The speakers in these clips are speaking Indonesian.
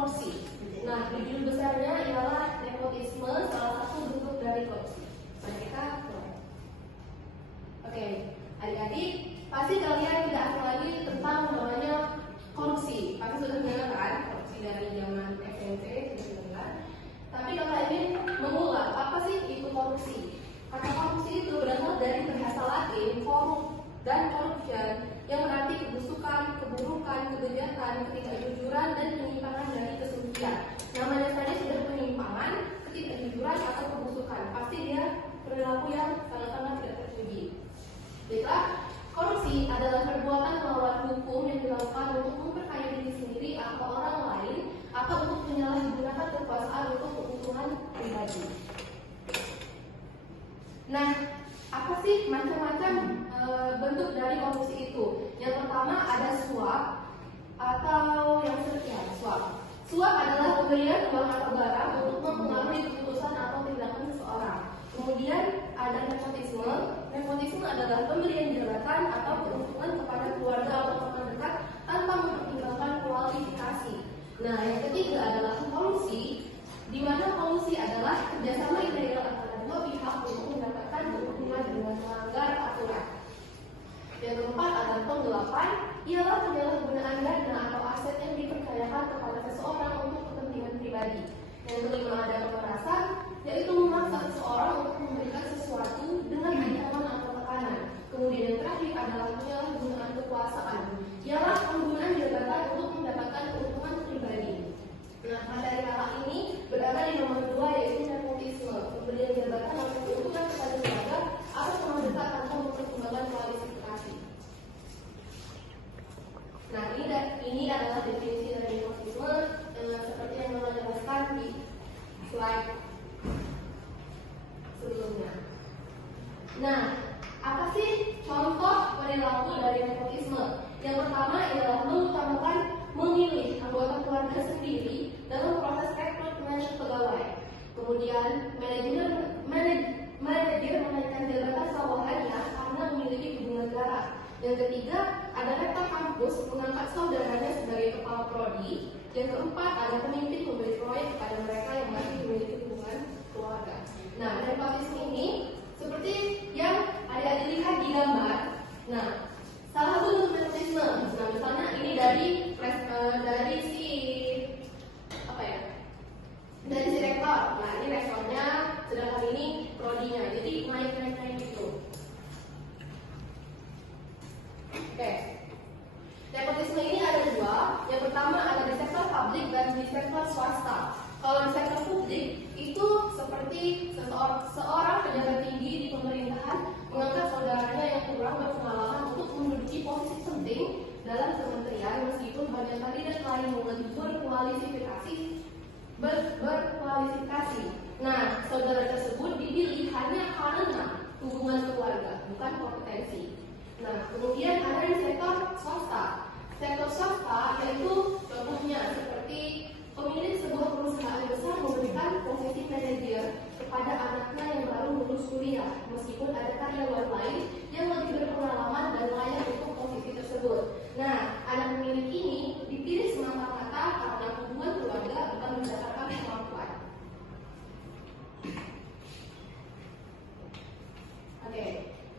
korupsi. Nah, judul besarnya ialah nepotisme, salah satu bentuk dari korupsi. Nah, kita mulai. Oke, adik-adik, pasti kalian tidak asing lagi tentang namanya korupsi. Pasti sudah dengar kan korupsi dari zaman SMP sudah dengar. Tapi kalau ingin mengulang, apa sih itu korupsi? Kata korupsi itu berasal dari bahasa Latin korup dan corruption, yang berarti kebusukan, keburukan, kejahatan, ketidakjujuran, dan penyimpangan dari kesucian. Namanya saja sudah penyimpangan, ketidakjujuran atau kebusukan. Pasti dia perilaku yang sangat-sangat tidak terpuji. Baiklah, korupsi adalah perbuatan melawan hukum yang dilakukan untuk memperkaya diri sendiri atau orang lain, atau untuk menyalahgunakan kekuasaan untuk keuntungan pribadi. Nah, apa sih macam-macam bentuk dari korupsi itu? Yang pertama ada suap atau yang sekian suap. Suap adalah pemberian uang atau barang untuk mempengaruhi keputusan atau tindakan seseorang. Kemudian ada nepotisme. Nepotisme adalah pemberian jabatan atau keuntungan kepada keluarga atau teman dekat tanpa mempertimbangkan kualifikasi. Nah, yang ketiga adalah kolusi, di mana kolusi adalah kerjasama ilegal antara dua pihak untuk mendapatkan keuntungan dengan melanggar aturan. Yang keempat adalah penggelapan, ialah penyalahgunaan dana atau aset yang dipercayakan kepada seseorang untuk kepentingan pribadi. Yang kelima ada pemerasan, yaitu memaksa seseorang untuk memberikan sesuatu dengan ancaman atau tekanan. Kemudian yang terakhir adalah penyalahgunaan kekuasaan, ialah penggunaan jabatan untuk mendapatkan keuntungan pribadi. Nah, materi kakak ini berada di nomor 2, yaitu nepotisme, pemberian jabatan atau keuntungan kepada keluarga atau teman dekat tanpa mempertimbangkan kualifikasi. Nah, ini adalah definisi dari nepotisme seperti yang telah jelaskan di slide sebelumnya. Nah, apa sih contoh perilaku dari nepotisme? Yang pertama ialah mengutamakan memilih anggota keluarga sendiri dalam proses rekrutmen pegawai. Kemudian manajer menaikkan jabatan bawahannya karena memiliki hubungan darah. Yang ketiga ada rektor kampus mengangkat saudaranya sebagai kepala prodi. Yang keempat ada pemimpin memberi proyek kepada mereka yang masih memiliki hubungan keluarga. Nah, nepotisme ini seperti yang adik-adik lihat di gambar. Nah, salah satu bentuk nepotisme. Nah, misalnya ini dari si rektor. Nah, ini rektornya, sedangkan ini prodinya. Jadi naik gitu. Oke. Nepotisme ini ada dua. Yang pertama ada di sektor publik dan di sektor swasta. Kalau di sektor publik itu seperti seorang pejabat tinggi di pemerintahan mengangkat saudaranya yang kurang berpengalaman untuk menduduki posisi penting dalam kementerian meskipun banyak kandidat lain berkualifikasi. Nah, saudara tersebut dipilih hanya karena hubungan keluarga, bukan kompetensi. Nah, kemudian ada di sektor swasta. Sektor swasta yaitu contohnya seperti pemilik sebuah perusahaan besar memberikan posisi manajer kepada anaknya yang baru lulus kuliah, meskipun ada karyawan lain yang lebih berpengalaman dan layak untuk posisi tersebut. Nah, anak pemilik ini dipilih semata-mata karena hubungan keluarga, bukan berdasarkan kemampuan. Oke,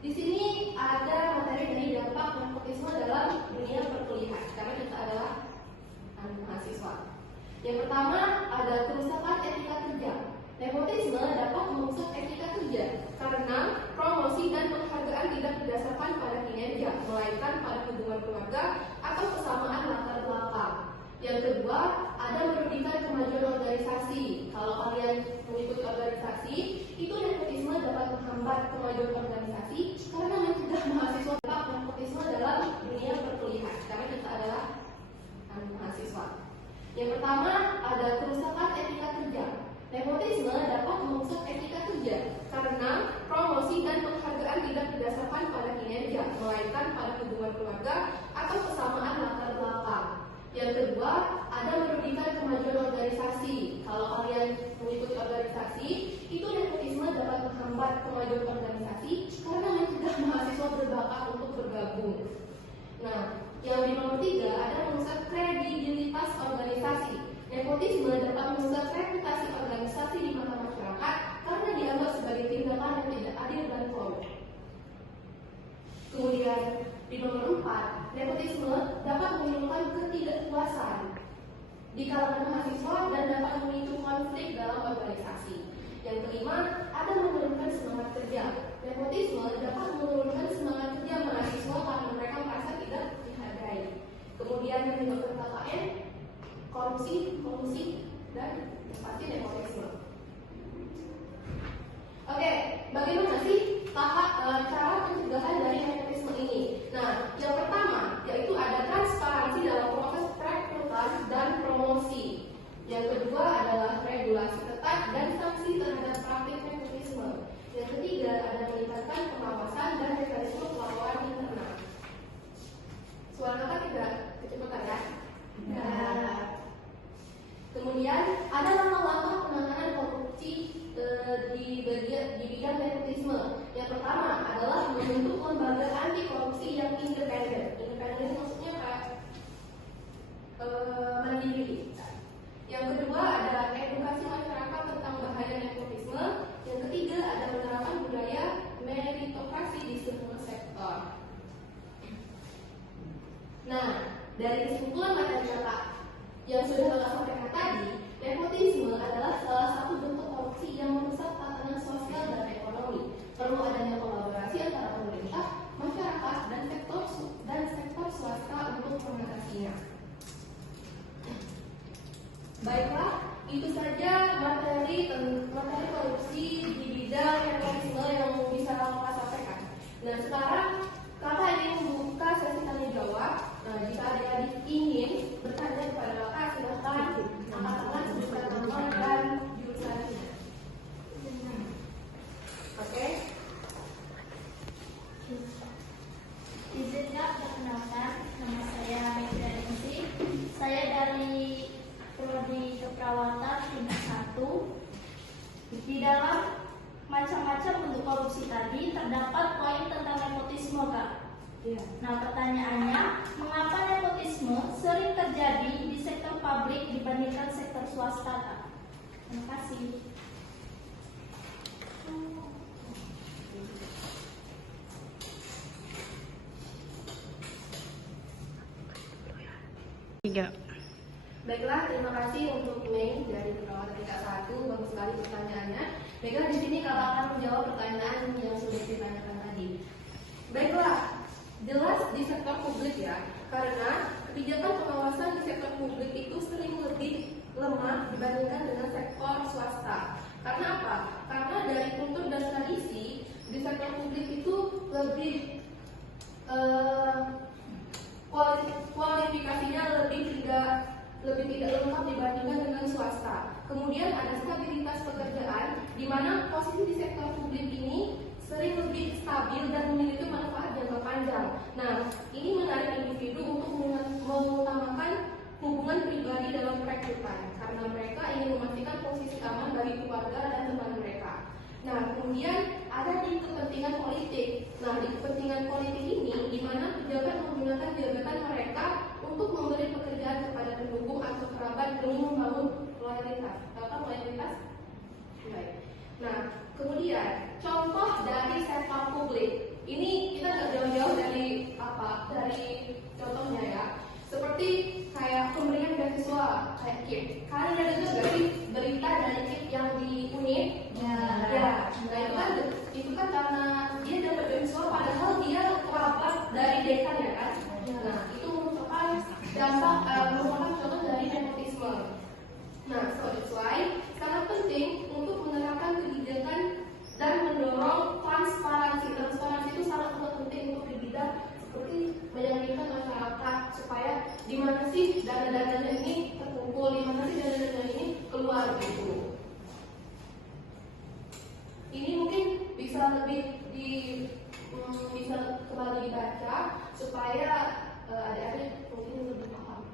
di sini ada materi dari dampak nepotisme dalam dunia perkuliahan, karena kita adalah mahasiswa. Yang pertama ada kerusakan etika kerja. Nepotisme dapat merusak etika kerja karena promosi dan penghargaan tidak berdasarkan pada kinerja, melainkan pada hubungan keluarga atau kesamaan latar belakang. Yang kedua, ada merugikan kemajuan organisasi. Kalau kalian mengikuti organisasi, itu nepotisme dapat menghambat kemajuan organisasi karena mencegah mahasiswa dapat nepotisme dalam dunia perkuliahan, karena kita adalah mahasiswa. Yang pertama, ada kerusakan etika kerja. Nepotisme dapat merusak etika kerja karena promosi dan penghargaan tidak berdasarkan pada kinerja, melainkan pada hubungan keluarga atau kesamaan latar belakang. Yang kedua, ada merugikan kemajuan organisasi. Kalau kalian mengikuti organisasi, itu nepotisme dapat menghambat kemajuan organisasi karena mencegah mahasiswa berbakat untuk bergabung. Nah, yang di nomor 3 ada merusak kredibilitas organisasi. di kalangan mahasiswa dan dapat memicu konflik dalam organisasi. Yang kelima, ada menurunkan semangat kerja. Nepotisme dapat menurunkan semangat kerja mahasiswa karena mereka merasa tidak dihargai. Kemudian menyebabkan KKN, korupsi, dan pasti nepotisme. Oke, bagaimana sih cara pencegahan dari nepotisme ini? Nah, yang pertama yaitu ada transparansi dalam proses rekrutan dan promosi. Yang kedua adalah regulasi ketat dan sanksi terhadap praktik nepotisme. Yang ketiga ada meningkatkan pengawasan dan mekanisme pelaporan internal. Suara kakak tidak kecepatan ya? Ya. Kemudian ada langkah-langkah penanganan korupsi di bidang nepotisme. Yang pertama adalah membentuk lembaga anti korupsi yang independen. Independen maksudnya kayak mandiri. Yang kedua ada edukasi masyarakat tentang bahaya nepotisme. Yang ketiga ada menerapkan budaya meritokrasi di semua sektor. Nah, dari kesimpulan materi kakak yang sudah kakak sampaikan tadi, nepotisme adalah salah satu bentuk korupsi yang merusak tatanan sosial dan ekonomi. Perlu adanya kolaborasi antara pemerintah, masyarakat, dan sektor swasta untuk mengatasinya. Baiklah, itu saja materi korupsi di bidang nepotisme yang bisa kakak sampaikan. Nah, sekarang kakak ingin membuka sesi tanya jawab. Nah, jika adik-adik ingin bertanya kepada kakak, silakan angkat tangan, sebutkan nama dan jurusannya. Oke? Izin Kak, perkenalkan, nama saya Meida Ningsi. Saya dari Prodi Keperawatan tingkat 1. Di dalam macam-macam bentuk korupsi tadi terdapat poin tentang nepotisme, Kak. Ya. Nah, pertanyaannya, mengapa nepotisme sering terjadi di sektor publik dibandingkan sektor swasta, Kak? Terima kasih. Baiklah, terima kasih untuk Mei dari Perawat tingkat 1. Bagus sekali pertanyaannya. Baiklah, di sini kakak akan menjawab pertanyaan yang sudah ditanyakan tadi. Baiklah, jelas di sektor publik ya, karena kebijakan pengawasan di sektor publik itu sering lebih lemah dibandingkan dengan sektor swasta. Karena apa? Karena dari kultur dan tradisi di sektor publik itu lebih kualifikasinya lebih tidak lengkap dibandingkan dengan swasta. Kemudian ada stabilitas pekerjaan, di mana posisi di sektor publik ini sering lebih stabil dan memiliki manfaat jangka panjang. Nah, ini menarik individu untuk mengutamakan hubungan pribadi dalam perekrutan, karena mereka ingin memastikan posisi aman bagi keluarga dan teman mereka. Nah, kemudian ada di kepentingan politik. Nah, di kepentingan politik ini, di mana pejabat menggunakan jabatan mereka untuk memberi pekerjaan kepada pendukung atau kerabat demi membangun loyalitas. Tahu kan loyalitas? Baik. Nah, kemudian contoh dari sektor publik. Ini kita nggak jauh-jauh dari contohnya ya. Seperti kayak pemberian beasiswa kayak KIP. Kalian ada dengar nggak sih berita dari KIP yang di UNIF? Ya. Nah, itu kan karena dia dapat beasiswa padahal dia kerabat dari dekan ya kan. Nah, itu merupakan contoh dari nepotisme. Nah, so that's why sangat penting untuk menerapkan kebijakan dan mendorong transparansi. Transparansi itu sangat penting untuk di bidang seperti meyakinkan masyarakat supaya di mana sih dana-dananya ini terkumpul, di mana sih dana-dana ini keluar gitu. Ini mungkin bisa bisa kembali dibaca supaya adik-adik mungkin lebih paham.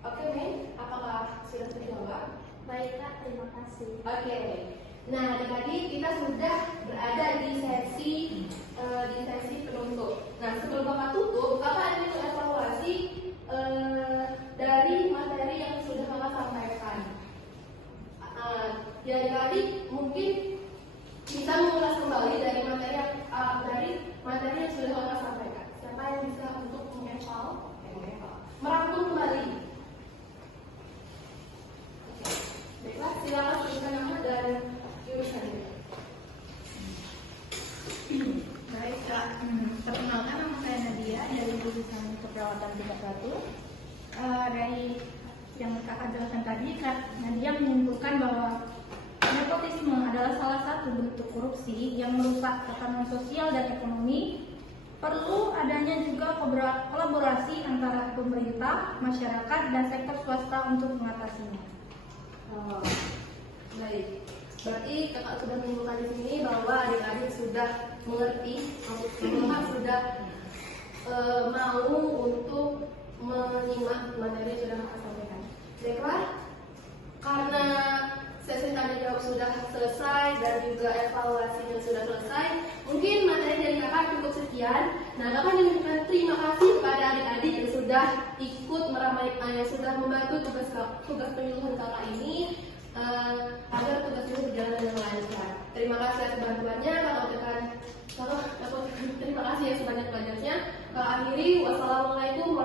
Oke, Mei, apakah sudah terjawab? Baik, Kak, terima kasih. Oke. Nah, tadi kita sudah berada di sesi penutup. Nah, sebelum Bapak tutup, Bapak ingin evaluasi dari materi yang sudah Bapak sampaikan. Jadi tadi mungkin bisa mengulas kembali dari materi yang sudah Bapak sampaikan. Siapa yang bisa untuk merangkum kembali? dari yang kakak jelaskan tadi, nah dia menyimpulkan bahwa nepotisme adalah salah satu bentuk korupsi yang merusak tatanan sosial dan ekonomi. Perlu adanya juga kolaborasi antara pemerintah, masyarakat, dan sektor swasta untuk mengatasinya. Oh, baik. Berarti kakak sudah menyimpulkan di sini bahwa adik-adik sudah mengerti, bahwa sudah mau untuk menyimak materi yang sudah kakak sampaikan. Baiklah, karena sesi tanya jawab sudah selesai dan juga evaluasinya sudah selesai, mungkin materi dari kakak cukup sekian. Nah, kakak mengucapkan terima kasih kepada adik-adik yang sudah ikut meramaikan, yang sudah membantu tugas penyuluhan kakak ini agar tugasnya berjalan dengan lancar. Terima kasih atas bantuannya. Kakak terima kasih yang sebanyak-banyaknya. Kakak akhiri, wassalamualaikum